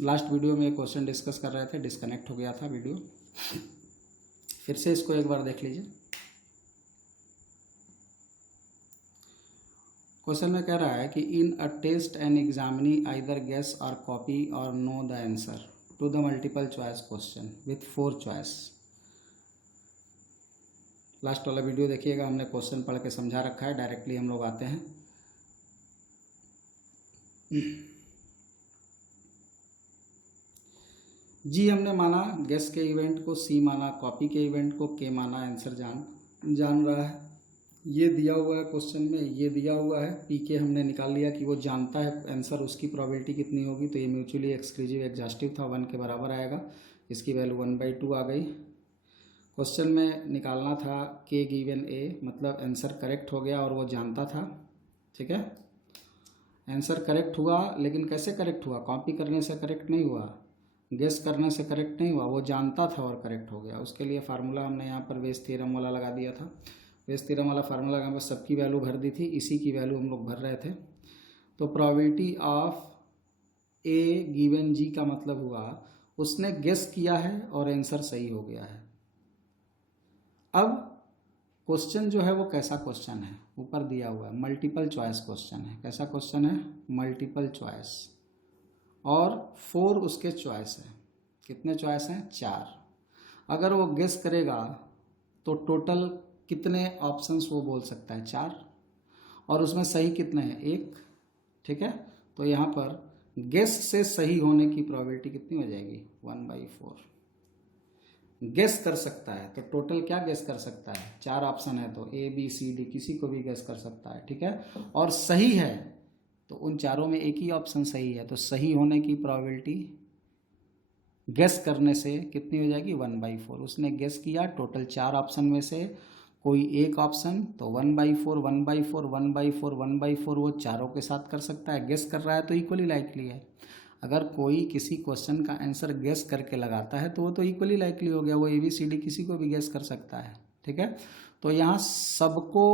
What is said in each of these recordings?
Last video में एक question discuss कर रहे थे, डिस्कनेक्ट हो गया था वीडियो। फिर से इसको एक बार देख लीजिए। क्वेश्चन में कह रहा है कि in a test and examinee either guess और कॉपी और know the answer to the multiple choice question with 4 choice. Last वाला वीडियो देखिएगा, हमने क्वेश्चन पढ़ के समझा रखा है। डायरेक्टली हम लोग आते हैं। जी हमने माना गेस के इवेंट को, सी माना कॉपी के इवेंट को, के माना आंसर जान रहा है। ये दिया हुआ है क्वेश्चन में, ये दिया हुआ है। पी के हमने निकाल लिया कि वो जानता है आंसर, उसकी प्रोबेबिलिटी कितनी होगी। तो ये म्यूचुअली एक्सक्लूसिव एग्जॉस्टिव था, 1 के बराबर आएगा। इसकी वैल्यू 1/2 आ गई। क्वेश्चन में निकालना था के गिवन ए, मतलब आंसर करेक्ट हो गया और वो जानता था। ठीक है, आंसर करेक्ट हुआ, लेकिन कैसे करेक्ट हुआ? कॉपी करने से करेक्ट नहीं हुआ, गेस करने से करेक्ट नहीं हुआ, वो जानता था और करेक्ट हो गया। उसके लिए फार्मूला हमने यहाँ पर बेस थ्योरम वाला लगा दिया था। बेस थ्योरम वाला फार्मूला लगाने पर सबकी वैल्यू भर दी थी, इसी की वैल्यू हम लोग भर रहे थे। तो प्रोबेबिलिटी ऑफ ए गिवन जी का मतलब हुआ उसने गेस किया है और आंसर सही हो गया है। अब क्वेश्चन जो है वो कैसा क्वेश्चन है? ऊपर दिया हुआ है, मल्टीपल चॉइस क्वेश्चन है। कैसा क्वेश्चन है? मल्टीपल चॉइस, और 4 उसके चॉइस है। कितने चॉइस हैं? 4। अगर वो गेस करेगा तो टोटल कितने ऑप्शंस वो बोल सकता है? 4। और उसमें सही कितने हैं? 1। ठीक है, तो यहाँ पर गेस से सही होने की प्रोबेबिलिटी कितनी हो जाएगी? 1/4। गेस कर सकता है तो टोटल क्या गेस कर सकता है? 4 ऑप्शन है तो ए बी सी डी किसी को भी गेस कर सकता है। ठीक है, और सही है तो उन चारों में एक ही ऑप्शन सही है, तो सही होने की प्रोबेबिलिटी गेस करने से कितनी हो जाएगी? 1/4। उसने गेस किया टोटल 4 ऑप्शन में से कोई एक ऑप्शन, तो 1/4 1/4 1/4 1/4 वो चारों के साथ कर सकता है। गेस कर रहा है तो इक्वली लाइकली है। अगर कोई किसी क्वेश्चन का आंसर गेस करके लगाता है तो वो तो इक्वली लाइकली हो गया, वो ABCD किसी को भी गेस कर सकता है। ठीक है, तो यहाँ सबको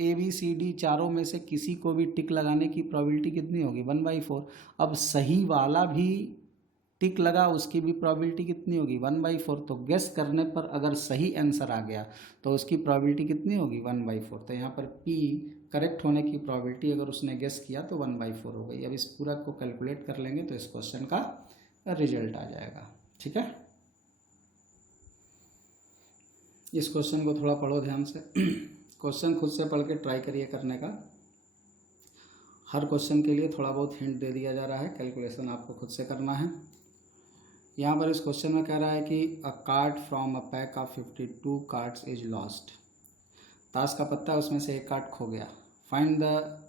ABCD चारों में से किसी को भी टिक लगाने की प्रोबेबिलिटी कितनी होगी? 1/4। अब सही वाला भी टिक लगा, उसकी भी प्रोबेबिलिटी कितनी होगी? 1/4। तो गेस करने पर अगर सही आंसर आ गया तो उसकी प्रोबेबिलिटी कितनी होगी? 1/4। तो यहाँ पर P करेक्ट होने की प्रोबेबिलिटी अगर उसने गेस किया तो 1/4 हो गई। अब इस पूरा को कैलकुलेट कर लेंगे तो इस क्वेश्चन का रिजल्ट आ जाएगा। ठीक है, इस क्वेश्चन को थोड़ा पढ़ो ध्यान से। क्वेश्चन खुद से पढ़ के ट्राई करिए करने का। हर क्वेश्चन के लिए थोड़ा बहुत हिंट दे दिया जा रहा है, कैलकुलेशन आपको खुद से करना है। यहाँ पर इस क्वेश्चन में कह रहा है कि a card from a pack of 52 cards is lost. ताश का पत्ता, उसमें से एक कार्ड खो गया। Find the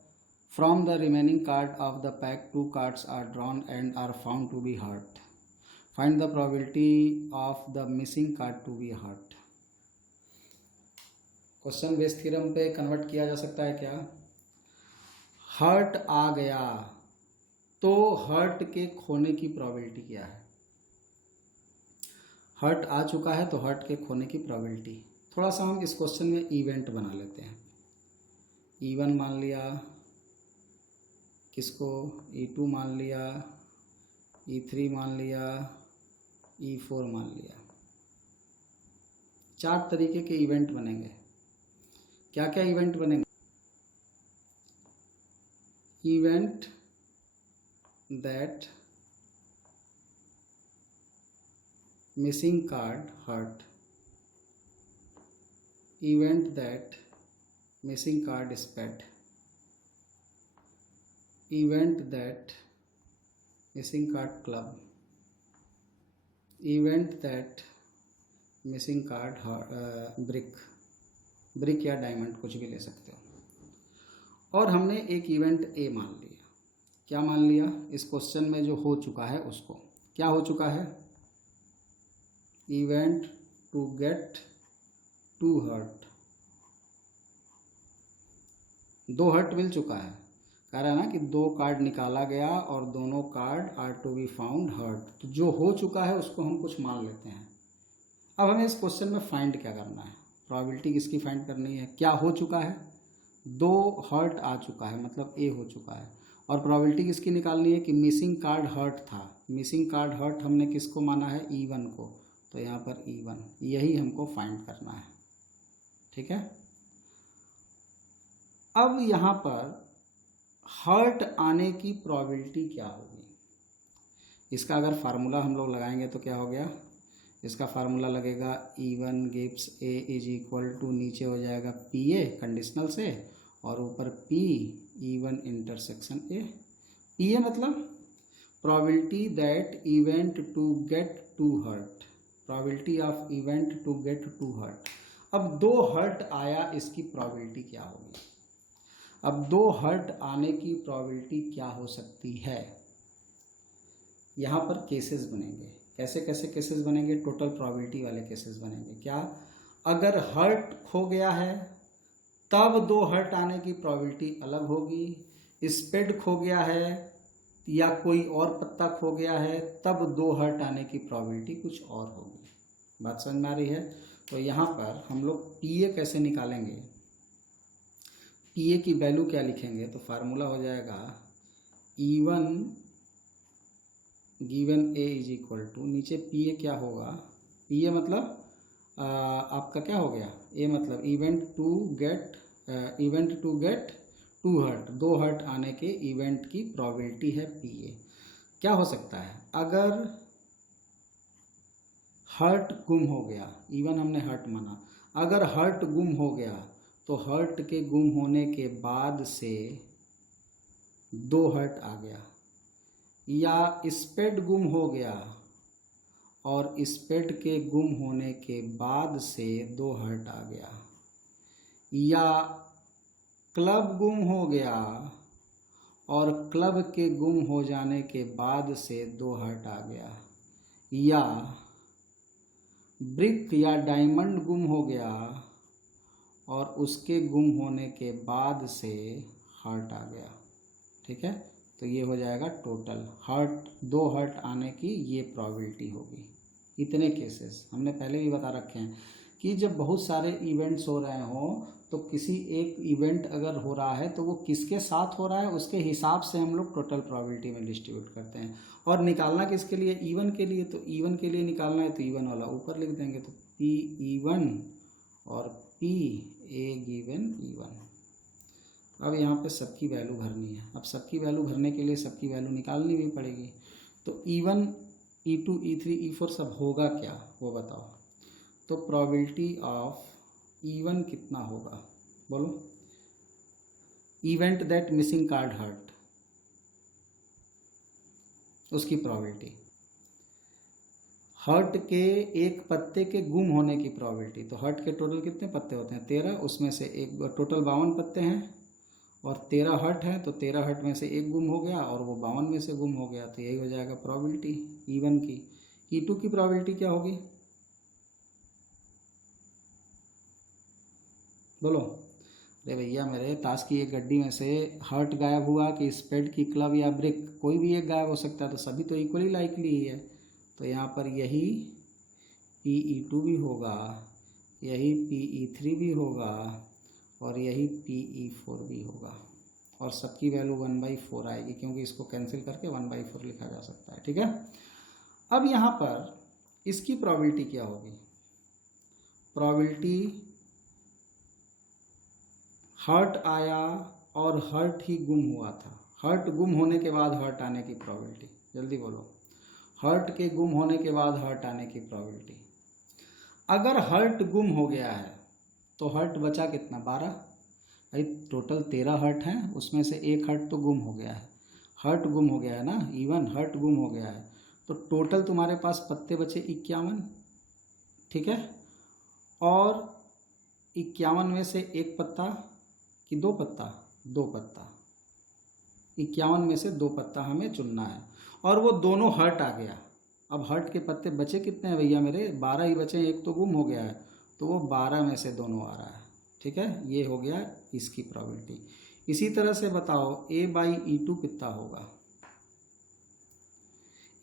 from the remaining card of the pack 2 cards are drawn and are found to be heart. Find the probability of the missing card to be heart. Question Bayes theorem पे convert किया जा सकता है क्या? Hurt आ गया तो hurt के खोने की प्रोबेबिलिटी क्या है? हर्ट आ चुका है तो हर्ट के खोने की प्रोबेबिलिटी। थोड़ा सा हम इस क्वेश्चन में इवेंट बना लेते हैं। E1 मान लिया, किसको? E2 मान लिया, E3 मान लिया, E4 मान लिया। 4 तरीके के इवेंट बनेंगे। क्या क्या इवेंट बनेंगे? Event that missing card hurt, event that missing card is pet, event that missing card club, event that missing card brick या डायमंड कुछ भी ले सकते हो। और हमने एक इवेंट ए मान लिया। क्या मान लिया? इस क्वेश्चन में जो हो चुका है उसको। क्या हो चुका है? Event to get 2 hurt. 2 hurt मिल चुका है। कह रहा है ना कि 2 कार्ड निकाला गया और दोनों card are to be found heart. तो जो हो चुका है उसको हम कुछ मान लेते हैं। अब हमें इस क्वेश्चन में फाइंड क्या करना है? प्रोबेबिलिटी किसकी फाइंड करनी है? क्या हो चुका है? 2 हर्ट आ चुका है, मतलब ए हो चुका है। और प्रोबेबिलिटी किसकी निकालनी है कि मिसिंग कार्ड हर्ट था, मिसिंग कार्ड हर्ट हमने किसको माना है, E1 को, तो यहाँ पर E1 यही हमको फाइंड करना है। ठीक है, अब यहाँ पर हर्ट आने की प्रोबेबिलिटी क्या होगी, इसका अगर फार्मूला हम लोग लगाएंगे तो क्या हो गया, इसका फार्मूला लगेगा E1 gives A is equal to, नीचे हो जाएगा PA कंडीशनल से और ऊपर P E1 intersection A। PA मतलब probability that event to get to heart, probability of event to get to heart. अब 2 हर्ट आया, इसकी प्रोबेबिलिटी क्या होगी, अब 2 हर्ट आने की प्रोबेबिलिटी क्या हो सकती है। यहाँ पर केसेस बनेंगे, कैसे कैसे केसेस बनेंगे, टोटल प्रोबेबिलिटी वाले केसेस बनेंगे। क्या, अगर हर्ट खो गया है तब 2 हर्ट आने की प्रोबेबिलिटी अलग होगी, स्पेड खो गया है या कोई और पत्ता खो गया है तब 2 हर्ट आने की प्रोबेबिलिटी कुछ और होगी। बात समझ में आ रही है। तो यहाँ पर हम लोग PA कैसे निकालेंगे, PA की वैल्यू क्या लिखेंगे, तो फार्मूला हो जाएगा E1 given A is equal to, नीचे PA क्या होगा, PA मतलब आपका क्या हो गया, A मतलब event to get 2 hurt, 2 heart आने के इवेंट की प्रोबेबिलिटी है PA। क्या हो सकता है, अगर हर्ट गुम हो गया, E1 हमने हर्ट माना, अगर हर्ट गुम हो गया तो हर्ट के गुम होने के बाद से 2 हर्ट आ गया, या स्पेड गुम हो गया और स्पेड के गुम होने के बाद से 2 हर्ट आ गया, या क्लब गुम हो गया और क्लब के गुम हो जाने के बाद से 2 हर्ट आ गया, या ब्रिक या डायमंड गुम हो गया और उसके गुम होने के बाद से हर्ट आ गया। ठीक है, तो ये हो जाएगा टोटल हर्ट, 2 हर्ट आने की ये प्रोबेबिलिटी होगी। इतने केसेस हमने पहले भी बता रखे हैं कि जब बहुत सारे इवेंट्स हो रहे हों तो किसी एक इवेंट अगर हो रहा है तो वो किसके साथ हो रहा है उसके हिसाब से हम लोग टोटल प्रोबेबिलिटी में डिस्ट्रीब्यूट करते हैं। और निकालना किसके लिए, E1 के लिए, तो E1 के लिए निकालना है तो E1 वाला ऊपर लिख देंगे, तो PE1 और PA गिवन E1। अब यहाँ पे सबकी वैल्यू भरनी है, अब सबकी वैल्यू भरने के लिए सबकी वैल्यू निकालनी भी पड़ेगी। तो E1 E2 E3 E4 सब होगा क्या वो बताओ, तो प्रोबेबिलिटी ऑफ E1 कितना होगा बोलो, event that missing card heart, उसकी प्रोबेबिलिटी, हर्ट के एक पत्ते के गुम होने की प्रोबेबिलिटी, तो हर्ट के टोटल कितने पत्ते होते हैं 13, उसमें से एक टोटल 52 पत्ते हैं और 13 हर्ट है, तो 13 हर्ट में से एक गुम हो गया और वो 52 में से गुम हो गया, तो यही हो जाएगा प्रोबेबिलिटी E1 की। E2 की प्रोबेबिलिटी क्या होगी बोलो, अरे भैया मेरे ताश की एक गड्डी में से हर्ट गायब हुआ कि स्पेड की क्लब या ब्रिक, कोई भी एक गायब हो सकता है, तो सभी तो इक्वली लाइकली ही है, तो यहाँ पर यही PE2 भी होगा, यही PE3 भी होगा और यही PE4 भी होगा, और सबकी वैल्यू 1/4 आएगी क्योंकि इसको कैंसिल करके 1/4 लिखा जा सकता है। ठीक है, अब यहाँ पर इसकी प्रोबेबिलिटी क्या होगी, प्रोबेबिलिटी हर्ट आया और हर्ट ही गुम हुआ था, हर्ट गुम होने के बाद हर्ट आने की प्रोबेबिलिटी, जल्दी बोलो, हर्ट के गुम होने के बाद हर्ट आने की प्रोबेबिलिटी। अगर हर्ट गुम हो गया है तो हर्ट बचा कितना 12, भाई टोटल 13 हर्ट हैं, उसमें से एक हर्ट तो गुम हो गया है, हर्ट गुम हो गया है ना, E1 हर्ट गुम हो गया है, तो टोटल तुम्हारे पास पत्ते बचे 51। ठीक है, और 51 में से एक पत्ता कि 2 पत्ता, 2 पत्ता, 51 में से 2 पत्ता हमें चुनना है और वो दोनों हर्ट आ गया। अब हर्ट के पत्ते बचे कितने हैं भैया मेरे, 12 ही बचे, एक तो गुम हो गया है, तो वो 12 में से दोनों आ रहा है। ठीक है, ये हो गया इसकी प्रोबेबिलिटी। इसी तरह से बताओ A/E2 कितना होगा,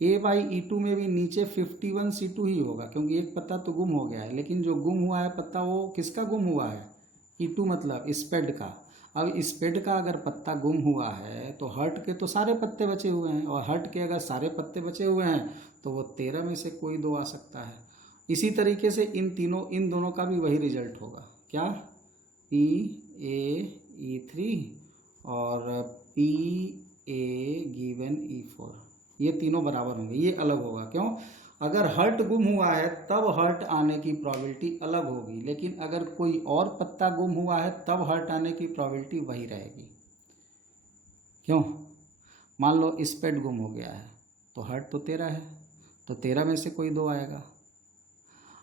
A/E2 में भी नीचे 51C2 ही होगा क्योंकि एक पत्ता तो गुम हो गया है, लेकिन जो गुम हुआ है पत्ता वो किसका गुम हुआ है, E2 मतलब स्पेड का। अब इस पेड़ का अगर पत्ता गुम हुआ है तो हर्ट के तो सारे पत्ते बचे हुए हैं, और हर्ट के अगर सारे पत्ते बचे हुए हैं तो वो 13 में से कोई 2 आ सकता है। इसी तरीके से इन दोनों का भी वही रिजल्ट होगा, क्या, PA_E3 और PA_E4, ये तीनों बराबर होंगे, ये अलग होगा। क्यों? अगर हर्ट गुम हुआ है तब हर्ट आने की प्रोबेबिलिटी अलग होगी, लेकिन अगर कोई और पत्ता गुम हुआ है तब हर्ट आने की प्रोबेबिलिटी वही रहेगी। क्यों? मान लो इस पेड़ गुम हो गया है तो हर्ट तो 13 है, तो 13 में से कोई 2 आएगा।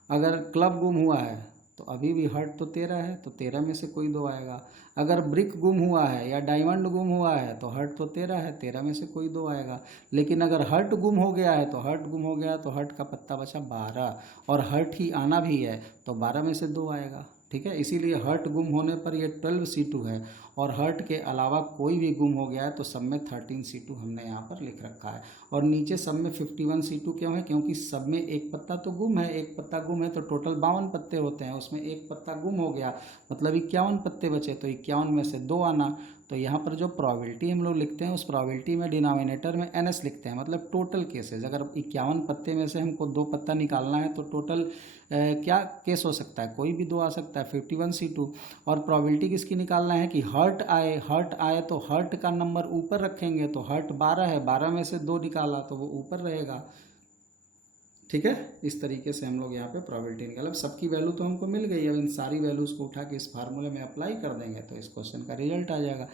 अगर क्लब गुम हुआ है तो अभी भी हर्ट तो 13 है, तो 13 में से कोई 2 आएगा। अगर ब्रिक गुम हुआ है या डायमंड गुम हुआ है तो हर्ट तो 13 है, 13 में से कोई 2 आएगा। लेकिन अगर हर्ट गुम हो गया है तो हर्ट का पत्ता बचा 12, और हर्ट ही आना भी है तो 12 में से 2 आएगा। ठीक है, इसीलिए हर्ट गुम होने पर ये 12C2 है, और हर्ट के अलावा कोई भी गुम हो गया है तो सब में 13C2 हमने यहाँ पर लिख रखा है। और नीचे सब में 51C2 क्यों है? क्योंकि सब में एक पत्ता तो गुम है, एक पत्ता गुम है तो टोटल 52 पत्ते होते हैं, उसमें एक पत्ता गुम हो गया मतलब 51 पत्ते बचे, तो 51 में से 2 आना। तो यहाँ पर जो प्रोबेबिलिटी हम लोग लिखते हैं उस प्रोबेबिलिटी में डिनोमिनेटर में NS लिखते हैं, मतलब टोटल केसेस। अगर 51 पत्ते में से हमको 2 पत्ता निकालना है तो टोटल क्या केस हो सकता है? कोई भी 2 आ सकता है, 51C2। और प्रोबेबिलिटी किसकी निकालना है कि हर्ट आए तो हर्ट का नंबर ऊपर रखेंगे, तो हर्ट 12 है, 12 में से 2 निकाला तो वो ऊपर रहेगा। ठीक है, इस तरीके से हम लोग यहाँ पे प्रोबेबिलिटी निकाला। अब सबकी वैल्यू तो हमको मिल गई, अब इन सारी वैल्यूज़ को उठा के इस फार्मूले में अप्लाई कर देंगे तो इस क्वेश्चन का रिजल्ट आ जाएगा।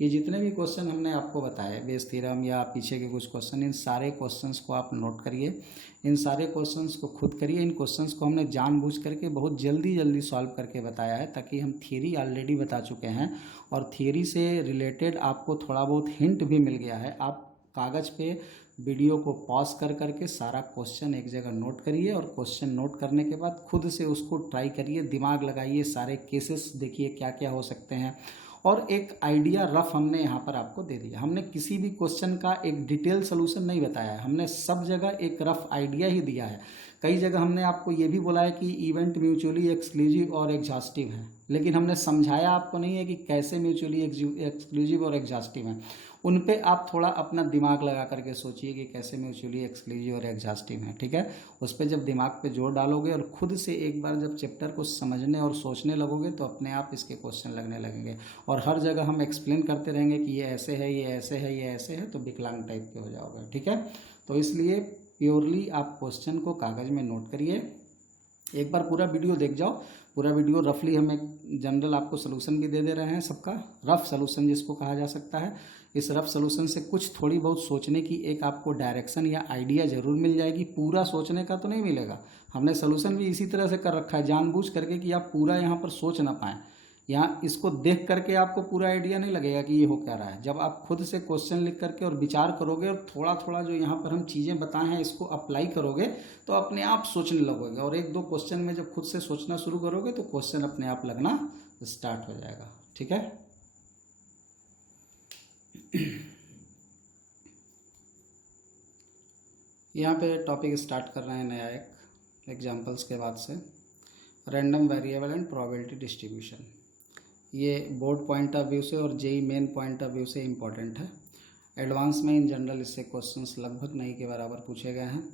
ये जितने भी क्वेश्चन हमने आपको बताए, बेस थ्योरम या पीछे के कुछ क्वेश्चन, इन सारे क्वेश्चंस को आप नोट करिए, इन सारे क्वेश्चंस को खुद करिए। इन क्वेश्चंस को हमने जानबूझ करके बहुत जल्दी सॉल्व करके बताया है, ताकि हम थियरी ऑलरेडी बता चुके हैं और थियरी से रिलेटेड आपको थोड़ा बहुत हिंट भी मिल गया है। आप कागज़ पे वीडियो को पॉज कर करके सारा क्वेश्चन एक जगह नोट करिए, और क्वेश्चन नोट करने के बाद खुद से उसको ट्राई करिए, दिमाग लगाइए, सारे केसेस देखिए क्या क्या हो सकते हैं, और एक आइडिया रफ हमने यहाँ पर आपको दे दिया। हमने किसी भी क्वेश्चन का एक डिटेल सोल्यूशन नहीं बताया है, हमने सब जगह एक रफ आइडिया ही दिया है। कई जगह हमने आपको ये भी बोला है कि इवेंट म्यूचुअली एक्सक्लूसिव और एग्जॉस्टिव है, लेकिन हमने समझाया आपको नहीं है कि कैसे म्यूचुअली एक्सक्लूसिव और एग्जॉस्टिव हैं। उन पे आप थोड़ा अपना दिमाग लगा करके सोचिए कि कैसे म्यूचुअली एक्सक्लूसिव और एग्जॉस्टिव हैं। ठीक है, उस पर जब दिमाग पे जोर डालोगे और खुद से एक बार जब चैप्टर को समझने और सोचने लगोगे तो अपने आप इसके क्वेश्चन लगने लगेंगे। और हर जगह हम एक्सप्लेन करते रहेंगे कि ये ऐसे है, ये ऐसे है, ये ऐसे है, तो विकलांग टाइप के हो जाओगे। ठीक है, तो इसलिए प्योरली आप क्वेश्चन को कागज़ में नोट करिए, एक बार पूरा वीडियो देख जाओ। पूरा वीडियो रफली हम एक जनरल आपको सोल्यूशन भी दे रहे हैं, सबका रफ सोल्यूशन जिसको कहा जा सकता है। इस रफ सोल्यूशन से कुछ थोड़ी बहुत सोचने की एक आपको डायरेक्शन या आइडिया ज़रूर मिल जाएगी, पूरा सोचने का तो नहीं मिलेगा। हमने सोल्यूशन भी इसी तरह से कर रखा है जानबूझ करके कि आप पूरा यहाँ पर सोच ना पाएँ। यहाँ इसको देख करके आपको पूरा आइडिया नहीं लगेगा कि ये हो क्या रहा है। जब आप खुद से क्वेश्चन लिख करके और विचार करोगे और थोड़ा थोड़ा जो यहाँ पर हम चीज़ें बताए हैं इसको अप्लाई करोगे तो अपने आप सोचने लगोगे, और एक दो क्वेश्चन में जब खुद से सोचना शुरू करोगे तो क्वेश्चन अपने आप लगना स्टार्ट हो जाएगा। ठीक है, यहाँ पे टॉपिक स्टार्ट कर रहे हैं नया एक एग्जाम्पल्स के बाद से, random variable and probability distribution. ये बोर्ड पॉइंट ऑफ व्यू से और JEE Main point of view से इम्पॉर्टेंट है। एडवांस में इन जनरल इससे क्वेश्चंस लगभग नहीं के बराबर पूछे गए हैं,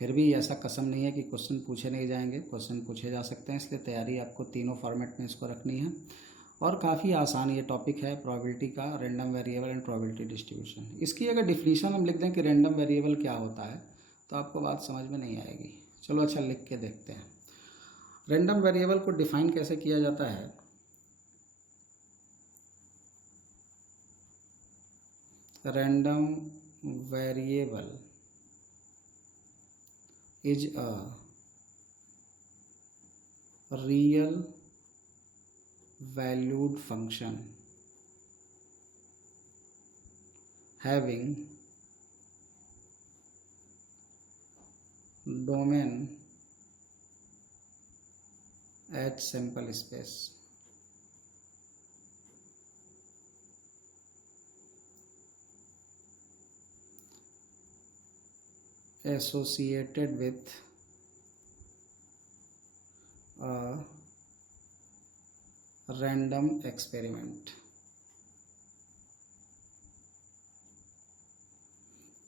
फिर भी ऐसा कसम नहीं है कि क्वेश्चन पूछे नहीं जाएंगे, क्वेश्चन पूछे जा सकते हैं। इसलिए तैयारी आपको तीनों फॉर्मेट में इसको रखनी है, और काफ़ी आसान ये टॉपिक है प्रोबेबिलिटी का, random variable and probability distribution. इसकी अगर डिफिनीशन हम लिख दें कि रैंडम वेरिएबल क्या होता है तो आपको बात समझ में नहीं आएगी। चलो अच्छा लिख के देखते हैं। रैंडम वेरिएबल को डिफाइन कैसे किया जाता है? Random variable is a real valued function having domain at sample space associated with a random experiment।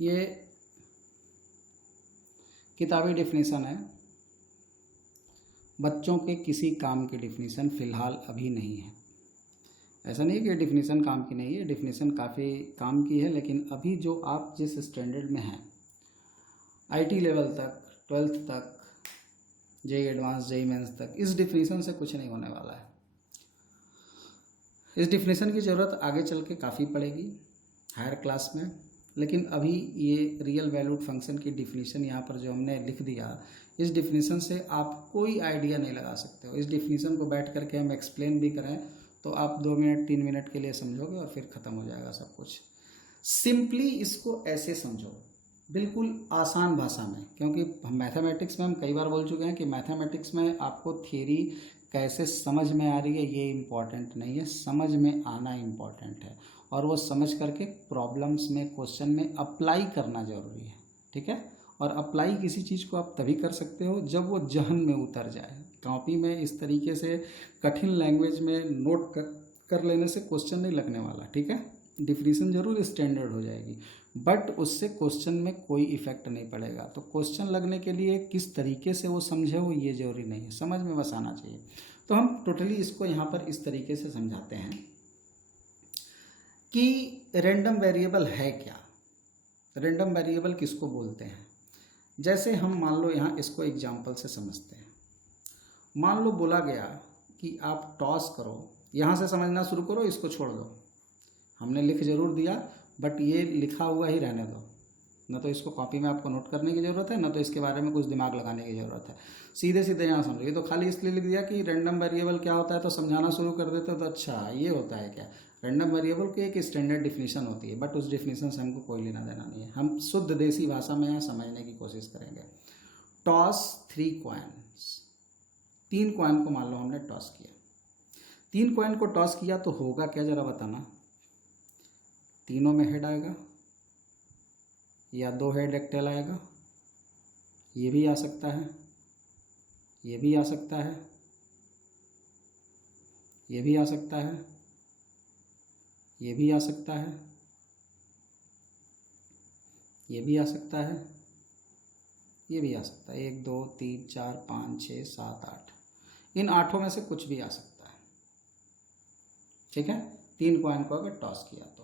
ये किताबी डिफिनीसन है, बच्चों के किसी काम की डिफिनीसन फ़िलहाल अभी नहीं है। ऐसा नहीं है कि डिफिनीसन काम की नहीं है, डिफिनीसन काफ़ी काम की है, लेकिन अभी जो आप जिस स्टैंडर्ड में हैं, आईटी लेवल तक, 12th तक, जेई एडवांस, जेई मेंस तक, इस डिफिनीसन से कुछ नहीं होने वाला है। इस डिफिनीसन की ज़रूरत आगे चल के काफ़ी पड़ेगी हायर क्लास में, लेकिन अभी ये रियल वैल्यूड फंक्शन की डिफिनीशन यहाँ पर जो हमने लिख दिया, इस डिफिनीशन से आप कोई आइडिया नहीं लगा सकते हो। इस डिफिनीशन को बैठ करके हम एक्सप्लेन भी करें तो आप 2 मिनट 3 मिनट के लिए समझोगे और फिर ख़त्म हो जाएगा सब कुछ। सिंपली इसको ऐसे समझो, बिल्कुल आसान भाषा में, क्योंकि मैथमेटिक्स में हम कई बार बोल चुके हैं कि मैथमेटिक्स में आपको थियरी कैसे समझ में आ रही है ये इम्पॉर्टेंट नहीं है, समझ में आना इम्पॉर्टेंट है, और वो समझ करके प्रॉब्लम्स में, क्वेश्चन में अप्लाई करना ज़रूरी है। ठीक है, और अप्लाई किसी चीज़ को आप तभी कर सकते हो जब वो जहन में उतर जाए। कॉपी में इस तरीके से कठिन लैंग्वेज में नोट कर लेने से क्वेश्चन नहीं लगने वाला। ठीक है, डिफिनीशन जरूर स्टैंडर्ड हो जाएगी, बट उससे क्वेश्चन में कोई इफेक्ट नहीं पड़ेगा। तो क्वेश्चन लगने के लिए किस तरीके से वो समझे वो ये जरूरी नहीं है, समझ में बस आना चाहिए। तो हम टोटली इसको यहाँ पर इस तरीके से समझाते हैं कि रैंडम वेरिएबल है क्या, रैंडम वेरिएबल किसको बोलते हैं। जैसे हम मान लो यहाँ इसको एग्जाम्पल से समझते हैं। मान लो बोला गया कि आप टॉस करो, यहाँ से समझना शुरू करो, इसको छोड़ दो। हमने लिख जरूर दिया बट ये लिखा हुआ ही रहने दो, न तो इसको कॉपी में आपको नोट करने की ज़रूरत है, न तो इसके बारे में कुछ दिमाग लगाने की ज़रूरत है। सीधे सीधे यहाँ समझो। ये तो खाली इसलिए लिख दिया कि रैंडम वेरिएबल क्या होता है, तो समझाना शुरू कर देते हो तो अच्छा ये होता है क्या। रैंडम वेरिएबल की एक स्टैंडर्ड डिफिनीशन होती है, बट उस डिफिनीशन से हमको कोई लेना देना नहीं है। हम शुद्ध देसी भाषा में यहाँ समझने की कोशिश करेंगे। टॉस 3 कॉइन्स, 3 कॉइन को मान लो हमने टॉस किया। 3 कॉइन को टॉस किया तो होगा क्या, जरा बताना। तीनों में हेड आएगा या 2 हेड एक टेल आएगा। ये भी आ सकता है, ये भी आ सकता है, ये भी आ सकता है, ये भी आ सकता है, ये भी आ सकता है, ये भी आ सकता है। 1 2 3 4 5 6 7 8, इन 8 में से कुछ भी आ सकता है। ठीक है, 3 कॉइन को अगर टॉस किया तो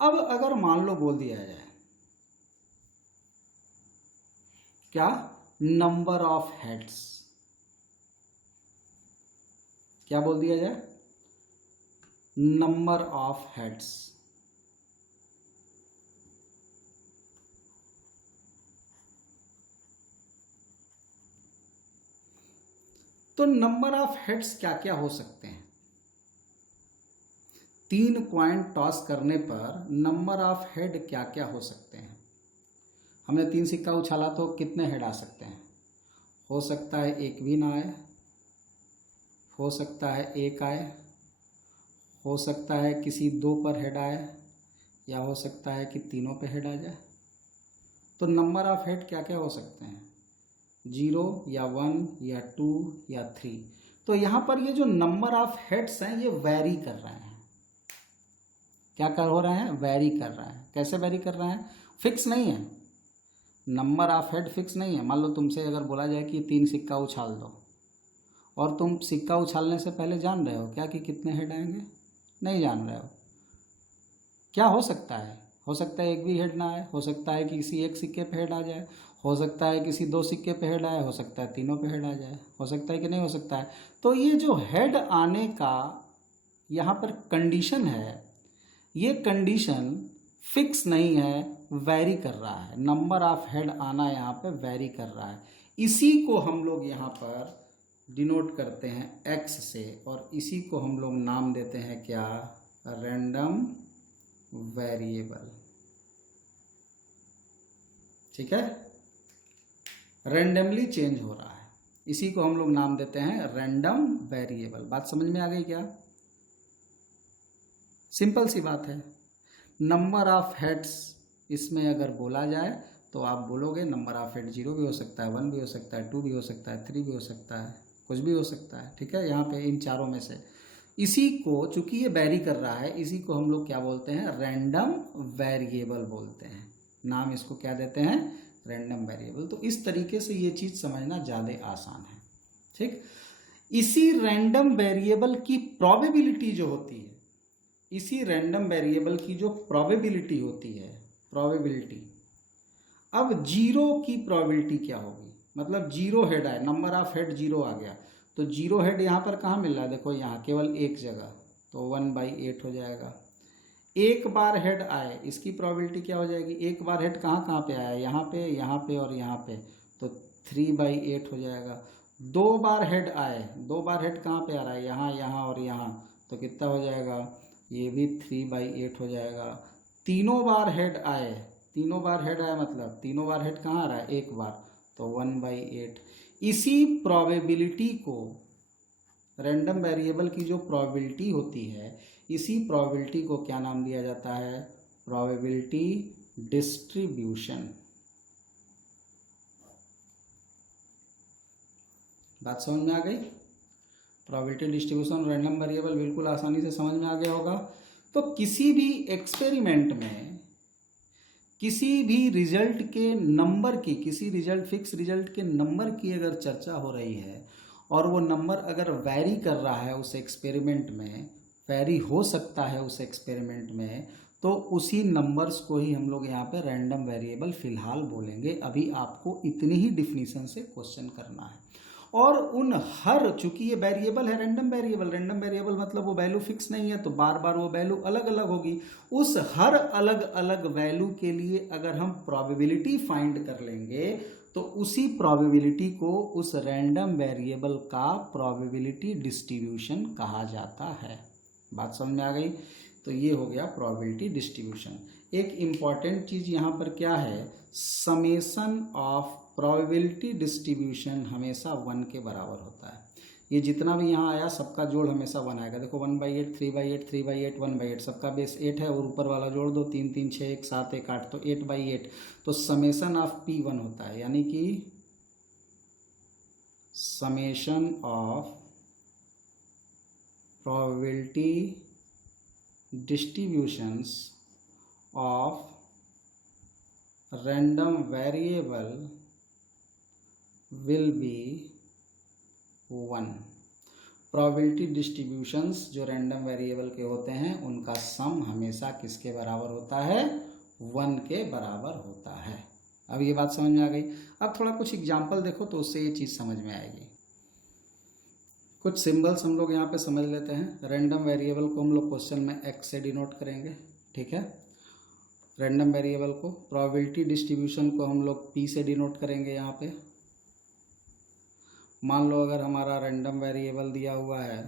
अब अगर मान लो बोल दिया जाए क्या, नंबर ऑफ हेड्स, क्या बोल दिया जाए, नंबर ऑफ हेड्स। तो नंबर ऑफ हेड्स क्या क्या हो सकते हैं। 3 कॉइन टॉस करने पर नंबर ऑफ हेड क्या क्या हो सकते हैं। हमने 3 सिक्का उछाला तो कितने हेड आ सकते हैं। हो सकता है एक भी ना आए, हो सकता है एक आए, हो सकता है किसी 2 पर हेड आए, या हो सकता है कि तीनों पे हेड आ जाए। तो नंबर ऑफ हेड क्या क्या हो सकते हैं, 0 या 1 या 2 या 3। तो यहाँ पर ये जो नंबर ऑफ हेड्स हैं ये वैरी कर रहे हैं। क्या कर हो रहे हैं, वैरी कर रहे हैं। कैसे वैरी कर रहे हैं, फिक्स नहीं है। नंबर ऑफ हेड फिक्स नहीं है। मान लो तुमसे अगर बोला जाए कि 3 सिक्का उछाल दो, और तुम सिक्का उछालने से पहले जान रहे हो क्या कि कितने हेड आएंगे, नहीं जान रहे हो। क्या हो सकता है, हो सकता है एक भी हेड ना आए, हो सकता है कि किसी एक सिक्के पे हेड आ जाए, हो सकता है किसी 2 सिक्के पे हेड आए, हो सकता है तीनों पे हेड आ जाए, हो सकता है कि नहीं हो सकता है। तो ये जो हेड आने का यहाँ पर कंडीशन है, ये कंडीशन फिक्स नहीं है, वैरी कर रहा है। नंबर ऑफ हेड आना यहाँ पे वैरी कर रहा है। इसी को हम लोग यहाँ पर डिनोट करते हैं x से, और इसी को हम लोग नाम देते हैं क्या, रैंडम वेरिएबल। ठीक है, रैंडमली चेंज हो रहा है, इसी को हम लोग नाम देते हैं रैंडम वेरिएबल। बात समझ में आ गई क्या, सिंपल सी बात है। नंबर ऑफ हेड्स इसमें अगर बोला जाए तो आप बोलोगे नंबर ऑफ हेड 0 भी हो सकता है, 1 भी हो सकता है, 2 भी हो सकता है, 3 भी हो सकता है, कुछ भी हो सकता है। ठीक है, यहाँ पे इन चारों में से इसी को, चूंकि ये वैरी कर रहा है, इसी को हम लोग क्या बोलते हैं, रैंडम वेरिएबल बोलते हैं। नाम इसको क्या देते हैं, रैंडम वेरिएबल। तो इस तरीके से ये चीज़ समझना ज़्यादा आसान है, ठीक। इसी रैंडम वेरिएबल की प्रोबेबिलिटी जो होती है, इसी रैंडम वेरिएबल की जो प्रोबेबिलिटी होती है, प्रोबेबिलिटी, अब जीरो की प्रोबेबिलिटी क्या होगी, मतलब जीरो हेड आए, नंबर ऑफ हेड जीरो आ गया, तो जीरो हेड यहाँ पर कहाँ मिल रहा है, देखो यहाँ केवल एक जगह, तो 1/8 हो जाएगा। एक बार हेड आए, इसकी प्रोबेबिलिटी क्या हो जाएगी, एक बार हेड कहाँ कहाँ पे आया, यहाँ पे और यहाँ पे, तो 3/8 हो जाएगा। दो बार हेड आए, दो बार हेड कहाँ पे आ रहा है, यहाँ, यहाँ और यहाँ, तो कितना हो जाएगा, ये भी 3/8 हो जाएगा। तीनों बार हेड आए, तीनों बार हेड आया मतलब तीनों बार हेड कहाँ आ रहा है, एक बार, तो 1/8। इसी प्रोबेबिलिटी को, रैंडम वेरिएबल की जो प्रोबेबिलिटी होती है, इसी प्रोबेबिलिटी को क्या नाम दिया जाता है, प्रोबेबिलिटी डिस्ट्रीब्यूशन। बात समझ में आ गई, प्रोबेबिलिटी डिस्ट्रीब्यूशन रैंडम वेरिएबल बिल्कुल आसानी से समझ में आ गया होगा। तो किसी भी एक्सपेरिमेंट में किसी भी रिजल्ट के नंबर की, किसी रिजल्ट, फिक्स रिजल्ट के नंबर की अगर चर्चा हो रही है और वो नंबर अगर वैरी कर रहा है उस एक्सपेरिमेंट में, वैरी हो सकता है उस एक्सपेरिमेंट में, तो उसी नंबर्स को ही हम लोग यहाँ पे रैंडम वेरिएबल फिलहाल बोलेंगे। अभी आपको इतनी ही डिफिनीशन से क्वेश्चन करना है। और उन हर, चूंकि ये वेरिएबल है, रैंडम वेरिएबल, रैंडम वेरिएबल मतलब वो वैल्यू फिक्स नहीं है, तो बार बार वो वैल्यू अलग अलग होगी। उस हर अलग अलग वैल्यू के लिए अगर हम प्रोबेबिलिटी फाइंड कर लेंगे तो उसी प्रोबेबिलिटी को, उस रैंडम वेरिएबल का प्रोबेबिलिटी डिस्ट्रीब्यूशन कहा जाता है। बात समझ में आ गई, तो ये हो गया प्रोबेबिलिटी डिस्ट्रीब्यूशन। एक इम्पॉर्टेंट चीज़ यहाँ पर क्या है, समेशन ऑफ प्रोबेबिलिटी डिस्ट्रीब्यूशन हमेशा 1 के बराबर होता है। ये जितना भी यहाँ आया सबका जोड़ हमेशा 1 आएगा। देखो 1/8, 3/8, 3/8, 1/8, सबका बेस 8 है, और ऊपर वाला जोड़ दो, 3 3 6 1 7 1 8, तो 8/8, तो समेशन ऑफ P1 होता है, यानी कि summation of probability distributions of random variable will be 1। Probability distributions जो रैंडम वेरिएबल के होते हैं उनका सम हमेशा किसके बराबर होता है, 1 के बराबर होता है। अब ये बात समझ में आ गई। अब थोड़ा कुछ एग्जाम्पल देखो तो उससे ये चीज़ समझ में आएगी। कुछ सिंबल्स हम लोग यहाँ पे समझ लेते हैं। रैंडम वेरिएबल को हम लोग क्वेश्चन में x से डिनोट करेंगे, ठीक है। रैंडम वेरिएबल को, प्रोबेबिलिटी डिस्ट्रीब्यूशन को हम लोग p से डिनोट करेंगे। यहाँ पे मान लो अगर हमारा रैंडम वेरिएबल दिया हुआ है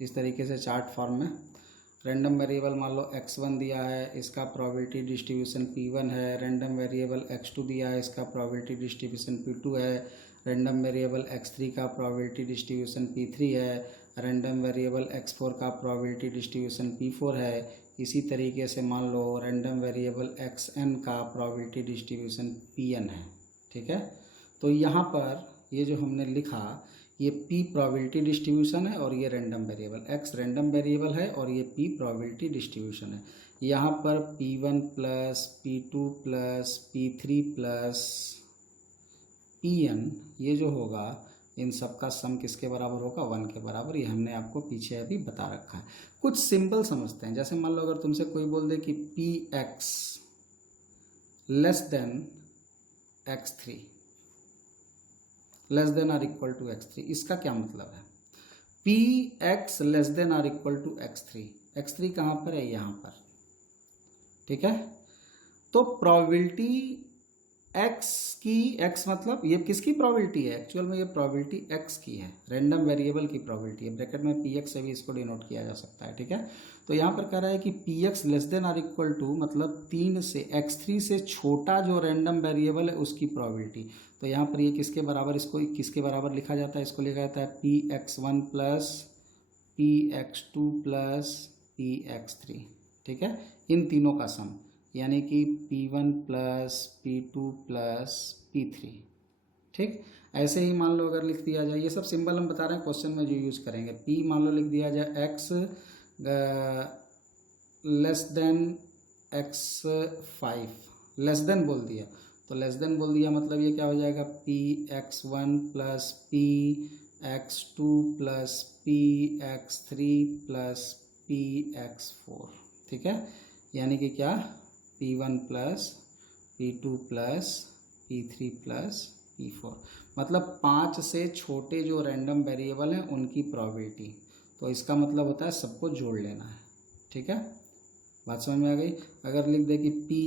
इस तरीके से चार्ट फॉर्म में, रैंडम वेरिएबल मान लो x1 दिया है, इसका प्रोबेबिलिटी डिस्ट्रीब्यूशन p1 है। रैंडम वेरिएबल x2 दिया है, इसका प्रोबेबिलिटी डिस्ट्रीब्यूशन p2 है। रैंडम वेरिएबल x3 का प्रोबेबिलिटी डिस्ट्रीब्यूशन p3 है। रैंडम वेरिएबल x4 का प्रोबेबिलिटी डिस्ट्रीब्यूशन p4 है। इसी तरीके से मान लो रैंडम वेरिएबल xn का प्रोबेबिलिटी डिस्ट्रीब्यूशन pn है, ठीक है। तो यहाँ पर ये जो हमने लिखा, ये p प्रोबेबिलिटी डिस्ट्रीब्यूशन है और ये random variable x random variable है और ये p प्रोबेबिलिटी डिस्ट्रीब्यूशन है। यहाँ पर p1 plus p2 plus p3 plus pn, ये जो होगा इन सब का सम किसके बराबर होगा, 1 के बराबर। ये हमने आपको पीछे अभी बता रखा है। कुछ सिंबल समझते हैं। जैसे मान लो अगर तुमसे कोई बोल दे कि px less than x3, less than or equal to x3, इसका क्या मतलब है। px less than or equal to x3, x3 कहाँ पर है, यहाँ पर, ठीक है। तो प्रोबेबिलिटी x की, x मतलब ये किसकी प्रोबेबिलिटी है, एक्चुअल में ये प्रोबेबिलिटी x की है, रैंडम वेरिएबल की प्रोबेबिलिटी है। ब्रैकेट में px से भी इसको डिनोट किया जा सकता है, ठीक है। तो यहाँ पर कह रहा है कि px less than or equal to, मतलब 3 से x3 से छोटा जो रैंडम वेरिएबल है उसकी प्रोबेबिलिटी। तो यहाँ पर ये किसके बराबर, इसको किसके बराबर लिखा जाता है, इसको लिखा जाता है px1 plus px2 plus px3, ठीक है। इन तीनों का सम, यानी कि p1 plus p2 plus p3, ठीक। ऐसे ही मान लो अगर लिख दिया जाए, ये सब सिंबल हम बता रहे हैं क्वेश्चन में जो यूज़ करेंगे। p मान लो लिख दिया जाए x less than x5 less than बोल दिया, तो लेस देन बोल दिया मतलब ये क्या हो जाएगा, P x one plus P x two plus P x three plus P x four. ठीक है, यानी कि क्या, p1 plus p2 plus p3 plus p4, मतलब 5 से छोटे जो रैंडम वेरिएबल हैं उनकी प्रोबेबिलिटी। तो इसका मतलब होता है सबको जोड़ लेना है। ठीक है, बात समझ में आ गई। अगर लिख दे कि पी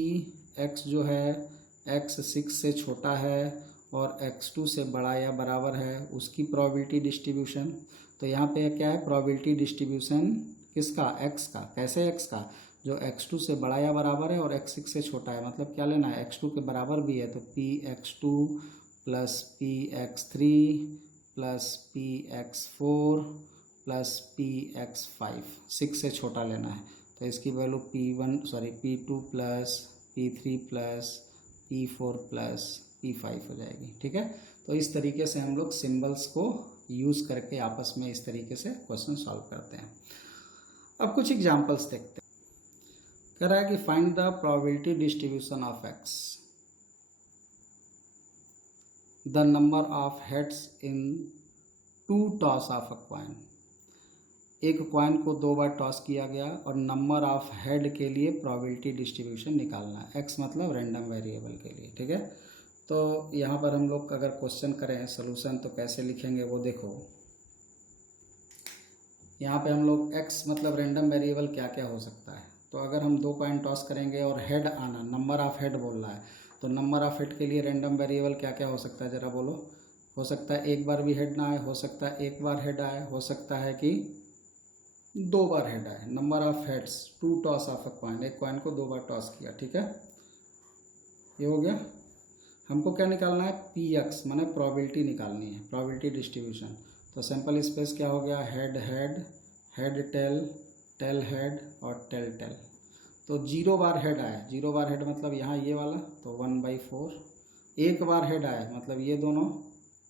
एक्स जो है x6 से छोटा है और x2 से बड़ा या बराबर है, उसकी प्रोबेबिलिटी डिस्ट्रीब्यूशन। तो यहाँ पे क्या है, प्रोबेबिलिटी डिस्ट्रीब्यूशन किसका, x का। कैसे x का, जो x2 से बड़ा या बराबर है और x6 से छोटा है, मतलब क्या लेना है, x2 के बराबर भी है तो px2 plus px3 plus px4 plus px5, 6 से छोटा लेना है। तो इसकी value p2 plus p3 plus p4 plus p5 हो जाएगी। ठीक है, तो इस तरीके से हम लोग सिंबल्स को यूज़ करके आपस में इस तरीके से क्वेश्चन सॉल्व करते हैं। अब कुछ एग्जांपल्स देखते हैं। कह रहा है कि find the probability distribution of x, the number of heads in 2 toss of a coin. एक कॉइन को 2 बार टॉस किया गया और नंबर ऑफ हेड के लिए प्रोबेबिलिटी डिस्ट्रीब्यूशन निकालना है, x मतलब रैंडम वेरिएबल के लिए। ठीक है, तो यहाँ पर हम लोग अगर क्वेश्चन करें सॉल्यूशन तो कैसे लिखेंगे वो देखो। यहाँ पे हम लोग x मतलब रैंडम वेरिएबल क्या क्या हो सकता है, तो अगर हम 2 कॉइन टॉस करेंगे और हेड आना, नंबर ऑफ हेड बोल रहा है, तो नंबर ऑफ हेड के लिए रैंडम वेरिएबल क्या क्या हो सकता है ज़रा बोलो। हो सकता है एक बार भी हेड ना आए, हो सकता है एक बार हेड आए, हो सकता है कि 2 बार हेड आए। Number of heads 2 toss of a coin, एक कॉइन को 2 बार टॉस किया। ठीक है, ये हो गया। हमको क्या निकालना है, पी एक्स माने प्रोबेबिलिटी निकालनी है, प्रोबेबिलिटी डिस्ट्रीब्यूशन। तो सैंपल स्पेस क्या हो गया, head head, head tail, tail head और टेल टेल। तो 0 बार हेड आए, 0 बार हेड मतलब यहाँ ये वाला, तो 1/4। एक बार हेड आए मतलब ये दोनों,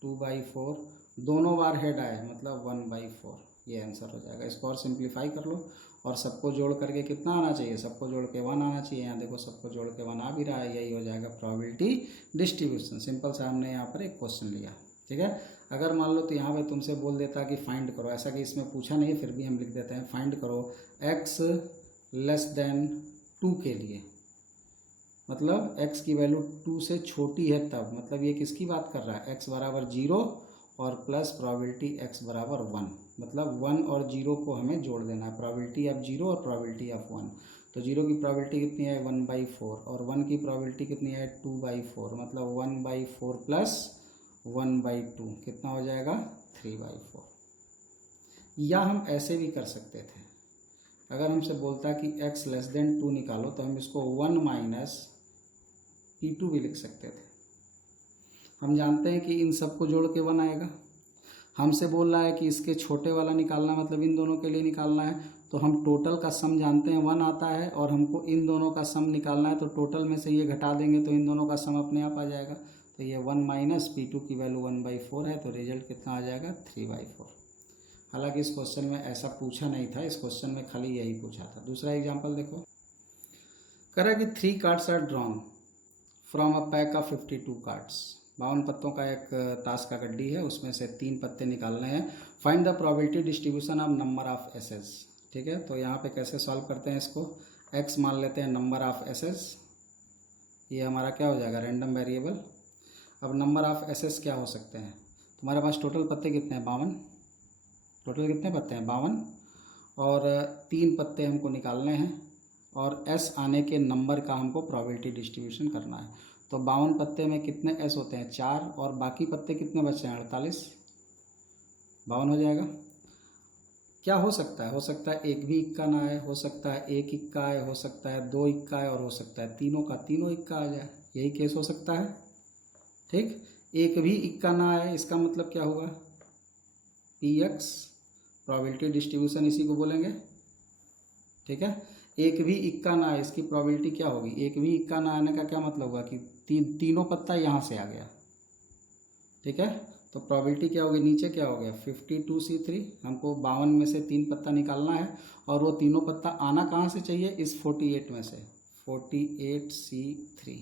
2/4। दोनों बार हेड आए मतलब 1/4। ये आंसर हो जाएगा। इसको और सिंप्लीफाई कर लो और सबको जोड़ करके कितना आना चाहिए, सबको जोड़ के 1 आना चाहिए। यहाँ देखो सबको जोड़ के 1 आ भी रहा है, यही हो जाएगा प्रोबेबिलिटी डिस्ट्रीब्यूशन। सिंपल सा हमने यहाँ पर एक क्वेश्चन लिया। ठीक है, अगर मान लो तो यहाँ पे तुमसे बोल देता कि फाइंड करो, ऐसा कि इसमें पूछा नहीं फिर भी हम लिख देते हैं, फाइंड करो x लेस देन 2 के लिए, मतलब x की वैल्यू 2 से छोटी है तब, मतलब ये किसकी बात कर रहा है, x बराबर 0 और प्लस प्रोबेबिलिटी x बराबर 1, मतलब 1 और 0 को हमें जोड़ देना है, प्रोबेबिलिटी ऑफ 0 और प्रोबेबिलिटी ऑफ 1। तो 0 की प्रोबेबिलिटी कितनी है, 1/4, और 1 की प्रोबेबिलिटी कितनी है, 2/4, मतलब 1/4 प्लस 1/2 कितना हो जाएगा, 3/4। या हम ऐसे भी कर सकते थे, अगर हमसे बोलता कि x लेस देन 2 निकालो तो हम इसको 1 माइनस p2 भी लिख सकते थे। हम जानते हैं कि इन सबको जोड़ के 1 आएगा। हमसे बोल रहा है कि इसके छोटे वाला निकालना, मतलब इन दोनों के लिए निकालना है, तो हम टोटल का सम जानते हैं 1 आता है, और हमको इन दोनों का सम निकालना है, तो टोटल में से ये घटा देंगे तो इन दोनों का सम अपने आप आ जाएगा। तो ये 1 माइनस p2 की वैल्यू 1/4 है, तो रिजल्ट कितना आ जाएगा, 3/4। हालांकि इस क्वेश्चन में ऐसा पूछा नहीं था, इस क्वेश्चन में खाली यही पूछा था। दूसरा एग्जाम्पल देखो, करा कि 3 cards are drawn from a pack of 52 cards. 52 पत्तों का एक ताश का गड्डी है, उसमें से 3 पत्ते निकालने हैं। Find the probability distribution of number of aces. ठीक है, तो यहाँ पे कैसे सॉल्व करते हैं इसको, x मान लेते हैं नंबर ऑफ एसेस, ये हमारा क्या हो जाएगा, रैंडम वेरिएबल। अब नंबर ऑफ एसेस क्या हो सकते हैं, तुम्हारे पास टोटल पत्ते कितने हैं, 52। टोटल कितने पत्ते हैं, 52, और 3 पत्ते हमको निकालने हैं, और s आने के नंबर का हमको प्रोबेबिलिटी डिस्ट्रीब्यूशन करना है। तो 52 पत्ते में कितने s होते हैं, 4, और बाकी पत्ते कितने बचे हैं, 48। 52 हो जाएगा। क्या हो सकता है, हो सकता है एक भी इक्का ना आए, हो सकता है एक इक्का आए, हो सकता है 2 इक्का आए, और हो सकता है तीनों का तीनों इक्का आ जाए, यही केस हो सकता है। ठीक, एक भी इक्का ना आए, इसका मतलब क्या होगा, px प्रोबेबिलिटी डिस्ट्रीब्यूशन इसी को बोलेंगे। ठीक है, एक भी इक्का ना आए, इसकी प्रोबेबिलिटी क्या होगी, एक भी इक्का ना आने का क्या मतलब होगा कि तीनों पत्ता यहाँ से आ गया। ठीक है, तो प्रोबेबिलिटी क्या होगी, नीचे क्या हो गया, 52c3। हमको 52 में से 3 पत्ता निकालना है, और वो तीनों पत्ता आना कहाँ से चाहिए, इस 48 में से। 48C3।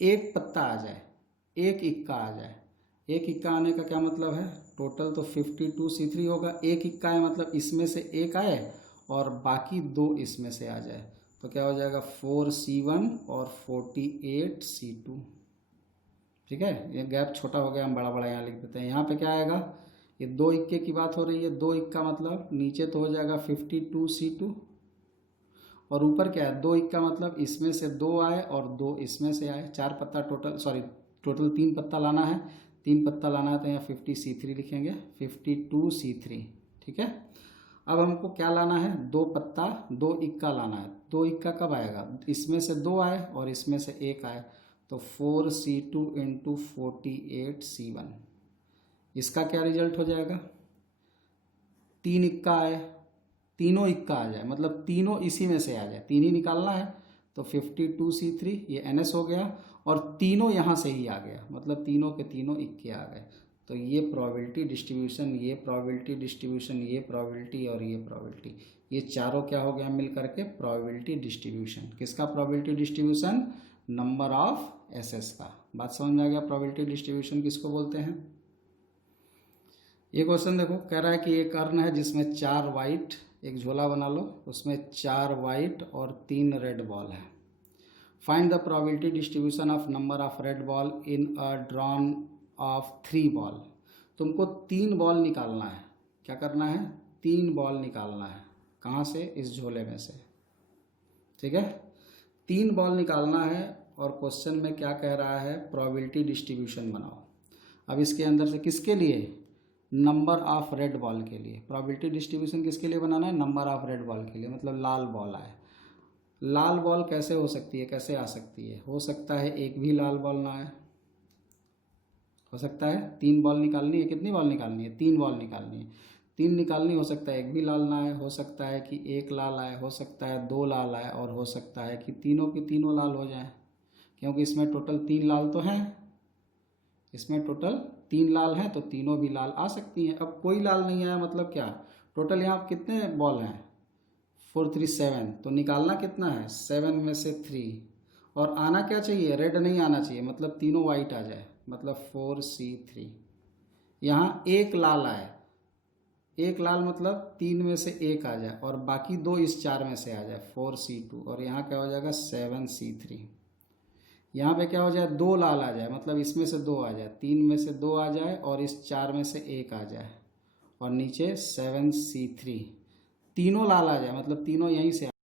एक पत्ता आ जाए, एक इक्का आ जाए। एक इक्का आने का क्या मतलब है, टोटल तो 52C3 होगा। एक इक्का है मतलब इसमें से एक आए और बाकी दो इसमें से आ जाए, तो क्या हो जाएगा 4C1 और 48C2। ठीक है, ये गैप छोटा हो गया, हम बड़ा बड़ा यहाँ लिख देते हैं। यहाँ पे क्या आएगा, ये दो इक्के की बात हो रही है, दो इक्का मतलब नीचे तो हो जाएगा 52C2 और ऊपर क्या है, दो इक्का मतलब इसमें से दो आए और दो इसमें से आए। चार पत्ता टोटल, सॉरी टोटल 3 पत्ता लाना है, 3 पत्ता लाना है तो यहाँ 50C3 लिखेंगे, 52C3। ठीक है, अब हमको क्या लाना है, दो पत्ता दो इक्का लाना है। दो इक्का कब आएगा, इसमें से दो आए और इसमें से एक आए, तो 4C2 इंटू 48C1। इसका क्या रिजल्ट हो जाएगा, तीन इक्का आए, तीनों इक्का आ जाए मतलब तीनों इसी में से आ जाए, तीन ही निकालना है, तो 52C3 ये NS हो गया और तीनों यहाँ से ही आ गया मतलब तीनों के तीनों इक्के आ गए। तो ये प्रोबेबिलिटी डिस्ट्रीब्यूशन, ये प्रोबेबिलिटी डिस्ट्रीब्यूशन, ये प्रोबेबिलिटी और ये प्रोबेबिलिटी, ये चारों क्या हो गया मिल करके प्रोबेबिलिटी डिस्ट्रीब्यूशन। किसका probability distribution, number of aces का। बात समझ में आ गया, प्रोबेबिलिटी डिस्ट्रीब्यूशन किसको बोलते हैं। ये क्वेश्चन देखो, कह रहा है कि एक अर्न है जिसमें 4 वाइट, एक झोला बना लो उसमें 4 वाइट और 3 रेड बॉल है। Find the probability distribution of number of red ball in a drawn of 3 ball. तुमको 3 बॉल निकालना है, क्या करना है, 3 बॉल निकालना है। कहाँ से, इस झोले में से। ठीक है, 3 बॉल निकालना है और क्वेश्चन में क्या कह रहा है, प्रोबेबिलिटी डिस्ट्रीब्यूशन बनाओ। अब इसके अंदर से किसके लिए, नंबर ऑफ रेड बॉल के लिए। प्रोबेबिलिटी डिस्ट्रीब्यूशन किसके लिए बनाना है, नंबर ऑफ रेड बॉल के लिए, मतलब लाल बॉल आए। लाल बॉल कैसे हो सकती है, कैसे आ सकती है, हो सकता है एक भी लाल बॉल ना आए, हो सकता है 3 बॉल निकालनी है, कितनी बॉल निकालनी है, 3 बॉल निकालनी है, 3 निकालनी, हो सकता है एक भी लाल ना आए, हो सकता है कि एक लाल आए, हो सकता है 2 लाल आए और हो सकता है कि तीनों की तीनों लाल हो जाए, क्योंकि इसमें टोटल 3 लाल तो हैं, इसमें टोटल 3 लाल हैं तो तीनों भी लाल आ सकती हैं। अब कोई लाल नहीं आया मतलब क्या, टोटल यहाँ कितने बॉल हैं, 4 3 7, तो निकालना कितना है, 7 में से 3 और आना क्या चाहिए, रेड नहीं आना चाहिए, मतलब तीनों वाइट आ जाए, मतलब 4C3। यहाँ एक लाल आए, एक लाल मतलब 3 में से एक आ जाए और बाकी दो इस 4 में से आ जाए, 4C2, और यहाँ क्या हो जाएगा 7C3। यहाँ पे क्या हो जाए, 2 लाल आ जाए मतलब इसमें से 2 आ जाए, 3 में से 2 आ जाए और इस 4 में से एक आ जाए और नीचे 7C3, तीनों लाल आ जाए मतलब तीनों यहीं से